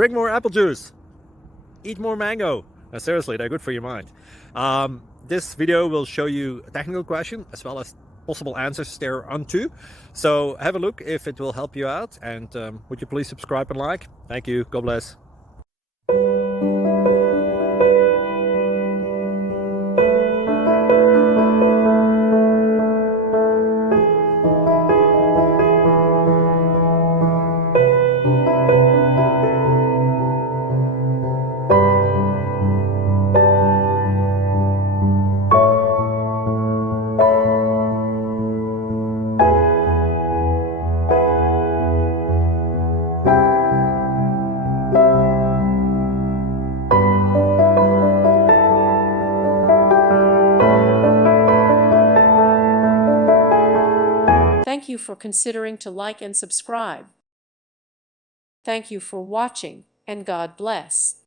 drink more apple juice, eat more mango. Seriously, they're good for your mind. This video will show you a technical question as well as possible answers thereunto. So have a look if it will help you out, and would you please subscribe and like? Thank you. God bless. Thank you for considering to like and subscribe. Thank you for watching, and God bless.